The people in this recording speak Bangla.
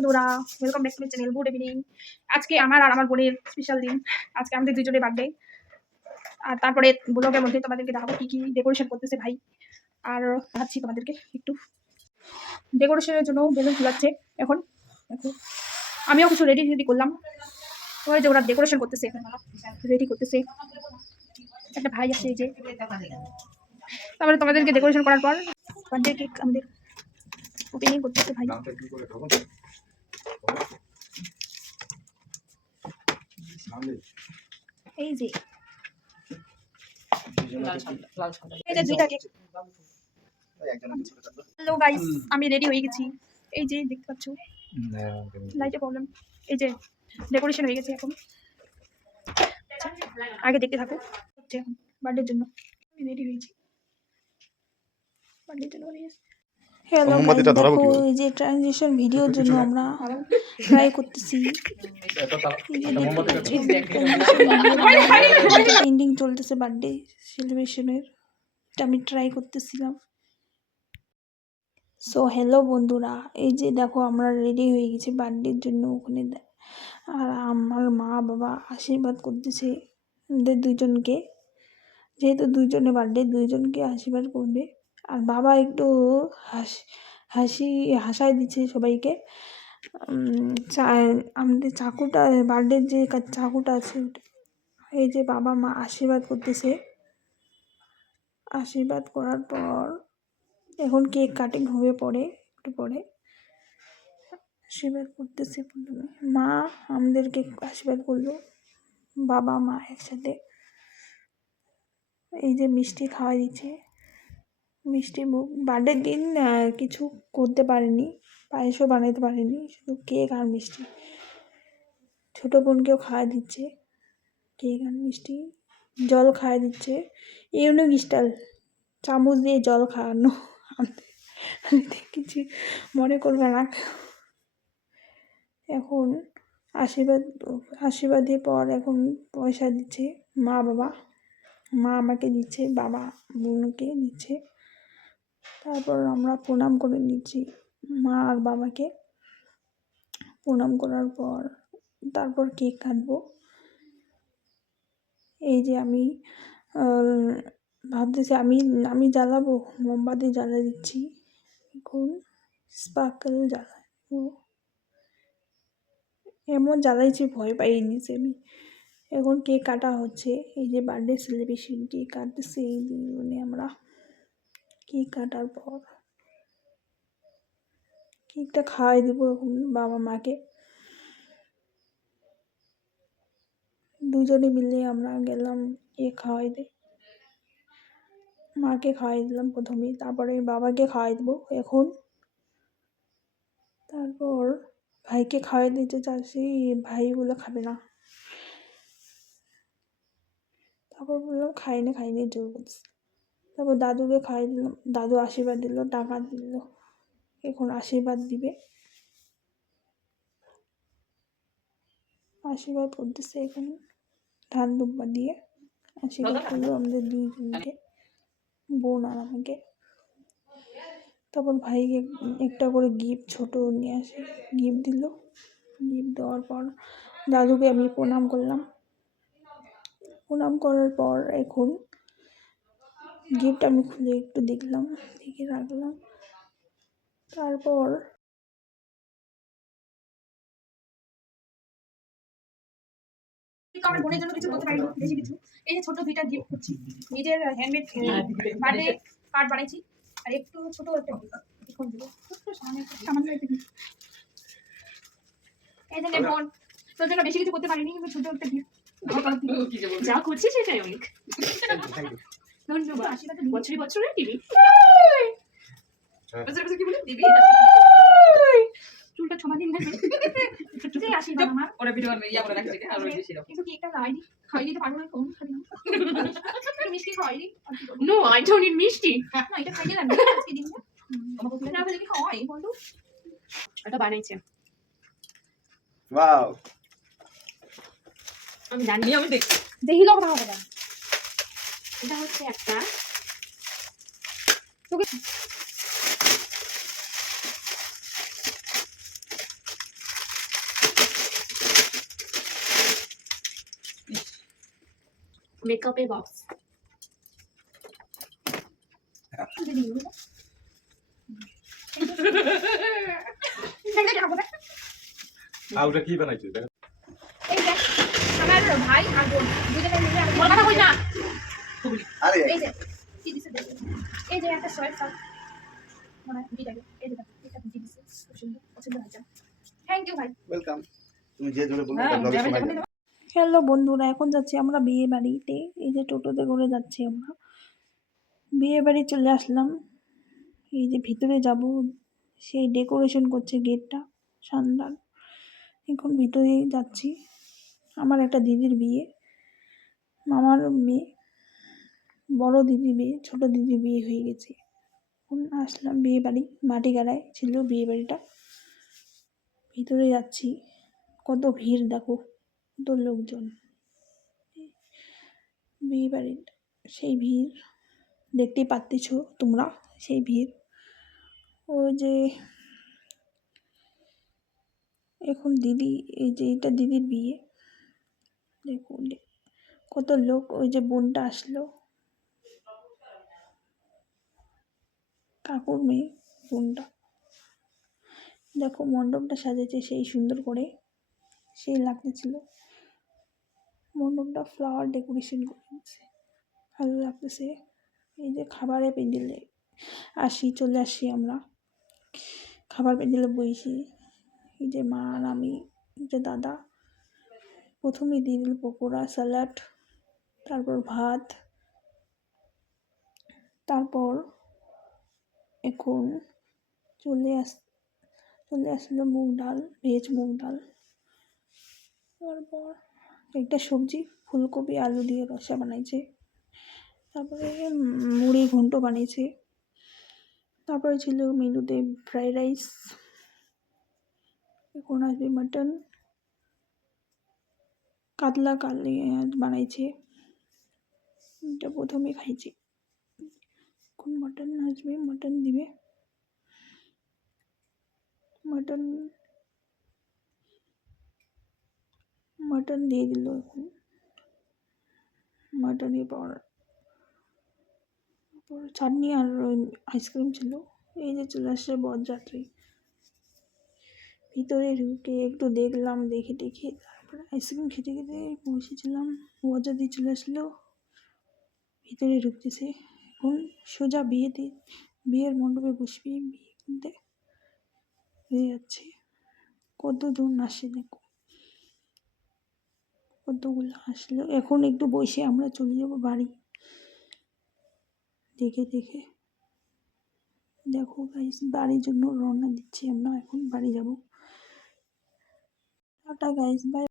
বন্ধুরা welcome back to my channel. Good evening. আজকে আমার আর আমার বোনের স্পেশাল দিন। আজকে আমাদের দুজনের বার্থডে। আর তারপরে ব্লগের মধ্যে তোমাদেরকে দেখাবো কি কি ডেকোরেশন করতেছে ভাই। আর দেখাচ্ছি তোমাদেরকে একটু ডেকোরেশনের জন্য বেলুন ফুলাচ্ছে এখন। আমিও কিছু রেডি করলাম। ওই যে ওরা ডেকোরেশন করতেছে, রেডি করতেছে। একটা ভাই আছে এই যে। তারপরে তোমাদেরকে ডেকোরেশন করার পর বার্থডে কেক আমাদের ওপেনিং করতেছে ভাই। এই যে দুইটা কেক। হ্যালো গাইস, আমি রেডি হয়ে গেছি। এই যে দেখতে পাচ্ছ লাইটে প্রবলেম। এই যে ডেকোরেশন হয়ে গেছে এখন। আগে দেখতে থাকো। এখন বার্থডের জন্য আমি রেডি হয়েছি। বার্থডের জন্য হ্যালো গাইস, দেখো এই যে ট্রানজিশন ভিডিওর জন্য আমরা ট্রাই করতেছি। এন্ডিং চলতেছে বার্থডে সেলিব্রেশনের, আমি ট্রাই করতেছিলাম। সো হ্যালো বন্ধুরা, এই যে দেখো আমরা রেডি হয়ে গেছি বার্থডের জন্য ওখানে। আর আমার মা বাবা আশীর্বাদ করতেছে আমাদের দুইজনকে, যেহেতু দুইজনের বার্থডে দুইজনকে আশীর্বাদ করবে। আর বাবা একটু হাসাই দিচ্ছে সবাইকে। আমাদের চাকুটা, বার্থডের যে চাকুটা আছে এই যে বাবা মা আশীর্বাদ করতেছে। আশীর্বাদ করার পর এখন কেক কাটিং হবে পরে, একটু পরে। আশীর্বাদ করতেছে মা, আমাদেরকে আশীর্বাদ করলো বাবা মা একসাথে। এই যে মিষ্টি খাওয়া দিচ্ছে, মিষ্টি মুখ। বার্থডের দিন কিছু করতে পারিনি, পায়েসও বানাতে পারিনি, শুধু কেক আর মিষ্টি। ছোটো বোনকেও খাওয়া দিচ্ছে কেক আর মিষ্টি, জল খাওয়া দিচ্ছে। ইউনিক স্টাইল, চামচ দিয়ে জল খাওয়ানো। আমি কিছু মনে করবে না। এখন আশীর্বাদের পর এখন পয়সা দিচ্ছে মা বাবা। মা আমাকে দিচ্ছে, বাবা বোনকে দিচ্ছে। তারপর আমরা প্রণাম করে নিচ্ছি মা আর বাবাকে। প্রণাম করার পর তারপর কেক কাটবো। এই যে আমি ভাবতেছি আমি জ্বালাবো, মোমবাতি জ্বালা দিচ্ছি। এখন স্পার্কেল জ্বালাবো, এমন জ্বালাইছি ভয় পাইনি যে আমি। এখন কেক কাটা হচ্ছে, এই যে বার্থডে সেলিব্রেশন কেক কাটতেছি এই দিনে আমরা। কেক কাটার পর কেকটা খাওয়াই দেবো এখন বাবা মাকে। দুজনে মিলে আমরা গেলাম কেক খাওয়াই দিই। মাকে খাওয়াই দিলাম প্রথমেই, তারপরে বাবাকে খাওয়াই দেবো এখন। তারপর ভাইকে খাওয়াই দিতে চাচ্ছি, ভাইগুলো খাবে না। তারপর বললাম খাইনি জোর করছি। তারপর দাদুকে খাওয়াই দিলাম, দাদু আশীর্বাদ দিল, টাকা দিল। এখন আশীর্বাদ দিবে, আশীর্বাদ করতেছে এখানে ধান দুব্বা দিয়ে আশীর্বাদ করলো আমাদের দুইজনকে, বোন আর আমাকে। তারপর ভাইকে একটা করে গিফট ছোট নিয়ে আসে, গিফট দিল। গিফট দেওয়ার পর দাদুকে আমি প্রণাম করলাম। প্রণাম করার পর এখন গিফট আমি খুলে একটু দেখলাম, দেখে রাখলাম। তারপর আমার বোনের জন্য কিছু করতে পারিনি, বেশি কিছু। এই যে ছোট দুইটা গিফট করছি, নিজের হ্যান্ডমেড বার্থডে কার্ড বানাইছি। আর একটু ছোট একটা এখন দিব, ছোট সামান্য একটা গিফট। এই যে বোন, তোর জন্য বেশি কিছু করতে পারিনি, কিন্তু ছোট একটা গিফট। যা করছি সেটাই অনেক ধন্যবাদ। বছরে বছরে দিবি, বছরে কি বলে দিবি, চুলটা ছমা দিন দেখবে। আশীর্বাদ আমার ওরা ভিডিও ইয়া করে রাখছে আর ওই বেশি কিন্তু কেকটা লাইনি খাই দিতে পারবো না, কম খাবি না। মিষ্টি খাই দি। নো আই ডোন্ট নিড মিষ্টি। না এটা খাই দিলাম আজকে দিন না। আমার বলতে না বলে কি হয় বলতো, এটা বানাইছে। ওয়াও, আমি জানি, আমি দেখি লোক ভালো হবে। এটা হচ্ছে একটা তোকে মেকআপের বক্স আউটা কি বানাইছো? এই যে আমার ভাই আর বোন দুজনে মিলে আমি কথা কই না আরে এই যে কি দিছে দেখো এই যে একটা সোয়েট সক মানে দিটাকে এই যে এটা কি দিছে খুব সুন্দর পছন্দ হয়েছে থ্যাংক ইউ ভাই ওয়েলকাম। তুমি যে ধরে বলবে হ্যাঁ তার লগে সময় যাবে। হ্যালো বন্ধুরা, এখন যাচ্ছি আমরা বিয়ে বাড়িতে। এই যে টোটোতে করে যাচ্ছি আমরা বিয়ে বাড়ি চলে আসলাম। এই যে ভিতরে যাব, সেই ডেকোরেশন করছে গেটটা শানদার। এখন ভিতরে যাচ্ছি। আমার একটা দিদির বিয়ে, মামার মেয়ে, বড় দিদি বিয়ে, ছোট দিদি বিয়ে হয়ে গেছে। এখন আসলাম বিয়ে বাড়ি, মাটিগাড়ায় ছিল বিয়ে বাড়িটা। ভিতরে যাচ্ছি, কত ভিড় দেখো, কত লোকজন। বিয়ে বাড়ির সেই ভিড় দেখতেই পাচ্ছ তোমরা, সেই ভিড়। ওই যে এখন দিদি, এই যে এটা দিদির বিয়ে, দেখো কত লোক। ওই যে বোনটা আসলো, কাকুর মেয়ে বোনটা। দেখো মণ্ডপটা সাজেছে সেই সুন্দর করে, সেই লাগতেছিল। মণ্ডপটা ফ্লাওয়ার ডেকোরেশন করেছে, ভালো লাগতেছে। এই যে খাবারের প্যান্ডেলে চলে আসি আমরা, খাবার প্যান্ডেলে বইছি। এই যে মা আর আমি, এই যে দাদা। প্রথমে দিয়ে দিল পকোড়া, স্যালাড, তারপর ভাত, তারপর এখন চলে আসলো মুগ ডাল, ভেজ মুগ ডাল। তারপর একটা সবজি, ফুলকপি আলু দিয়ে রসা বানাইছে। তারপরে মুড়ি ঘন্ট বানিয়েছে। তারপরে ছিল মেনুতে ফ্রাইড রাইস। এখন আসবে মাটন, কাতলা কালি বানাইছে, এটা প্রথমে খাইছি। এখন মাটন আসবে, মাটন দিবে, মাটন মাটন দিয়ে দিল। এখন মাটনের পর চাটনি আর আইসক্রিম ছিল। এই যে চলে আসছে বরযাত্রী। ভিতরে ঢুকে একটু দেখলাম, দেখে তারপরে আইসক্রিম খেতে খেতে বসেছিলাম। বরযাত্রী চলে আসলো, ভিতরে ঢুকতেছে। এখন সোজা বিয়ের মণ্ডপে বসবি, বিয়ে করতে হয়ে যাচ্ছে। কতজন আসে দেখো, কতগুলো আসলো। এখন একটু বসে আমরা চলে যাবো বাড়ি। দেখে দেখো গাইস, বাড়ির জন্য রওনা দিচ্ছি আমরা, এখন বাড়ি যাব। Tata guys, by.